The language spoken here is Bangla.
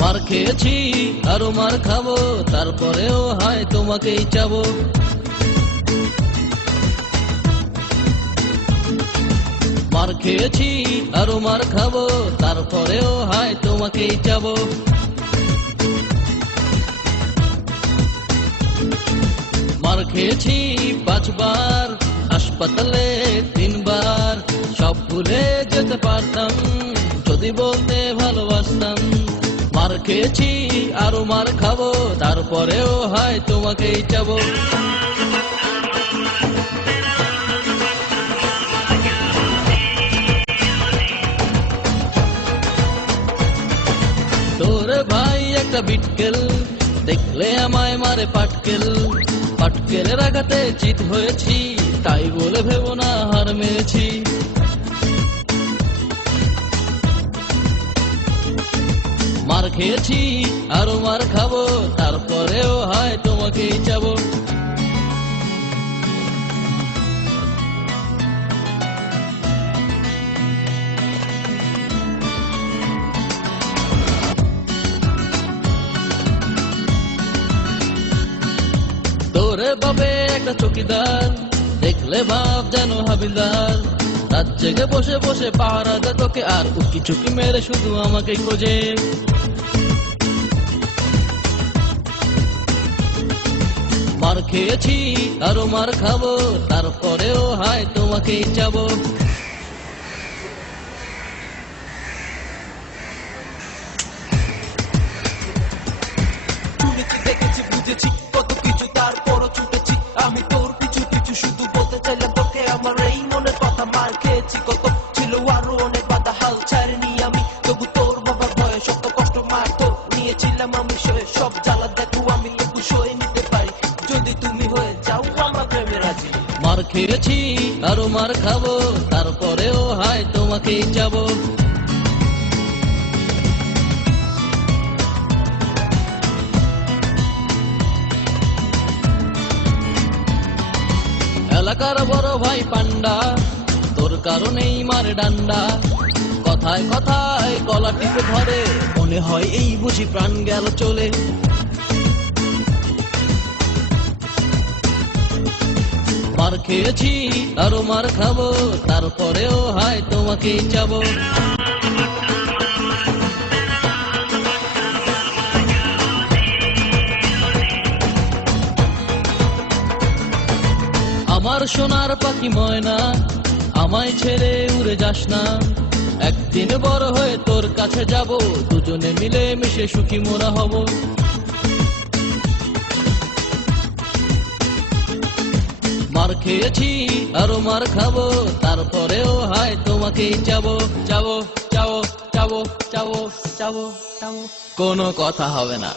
মার খেয়েছি আরো মার খাবো, তারপরেও হয় তোমাকেই চাবো। মার খেয়েছি আরো মার খাবো, তারপরেও হয় তোমাকেই চাবো। মার খেয়েছি 5 বার, হাসপাতালে 3 বার, সব ভুলে যেতে পারতাম যদি বলতে ভালোবাসতাম। মার খেয়েছি আরো মার খাবো, তারপরেও হয় তোমাকেই চাবো। তোর ভাই একটা বিটকেল, দেখলে আমায় মারে পাটকেল। পাটকেলের আঘাতে চিত হয়েছি, তাই বলে ভেবো না হার মেরেছি। মার খেয়েছি আরো মার খাবো, তারপরেও হয় তোমাকেই চাবো। তোরে বাবে একটা চকিদার, দেখলে ভাব যেন হাবিলদার। রাত জেগে বসে বসে পাহারা দে তোকে, আর উকি চুকি মেরে শুধু আমাকে খোঁজে। মার খেয়েছি আরো মার খাবো, তারপরেও হয় তোমাকেই চাবো। শুনেছি দেখেছি বুঝেছি কত কিছু, তারপরও ছুটেছি আমি তোর পিছু পিছু। শুধু বলতে চাইলাম তোকে আমার এই মনের কথা। মার খেয়েছি কত, ছিল আরো অনেক বাধা, হাল ছাড়িনি আমি তবু তোর বাবার ভয়ে। শত কষ্ট মার তো নিয়েছিলাম আমি সয়ে, সব জ্বালা দেখো আমি লেবু সয়ে নিতে পারি যদি তুমি হয়ে যাও আমার প্রেমে রাজি। মার খেয়েছি আরো মার খাবো, তারপরেও হয় তোমাকেই চাবো। এলাকার বড় ভাই পান্ডা, তোর কারণেই মারে ডান্ডা। কথায় কথায় গলা টিপে ধরে, মনে হয় এই বুঝি প্রাণ গেল চলে। মার খেয়েছি আরো মার খাবো, তারপরেও হয় তোমাকেই চাবো। আমার সোনার পাখি ময়না, আমায় ছেড়ে উড়ে যাস না। একদিন বড় হয়ে তোর কাছে যাব, দুজনে মিলে মিশে সুখী মোরা হব। মার খেয়েছি আরো মার খাবো, তারপরেও হয় তোমাকেই চাবো। চাবো চাবো চাবো চাবো চাবো চাবো, কোনো কথা হবে না।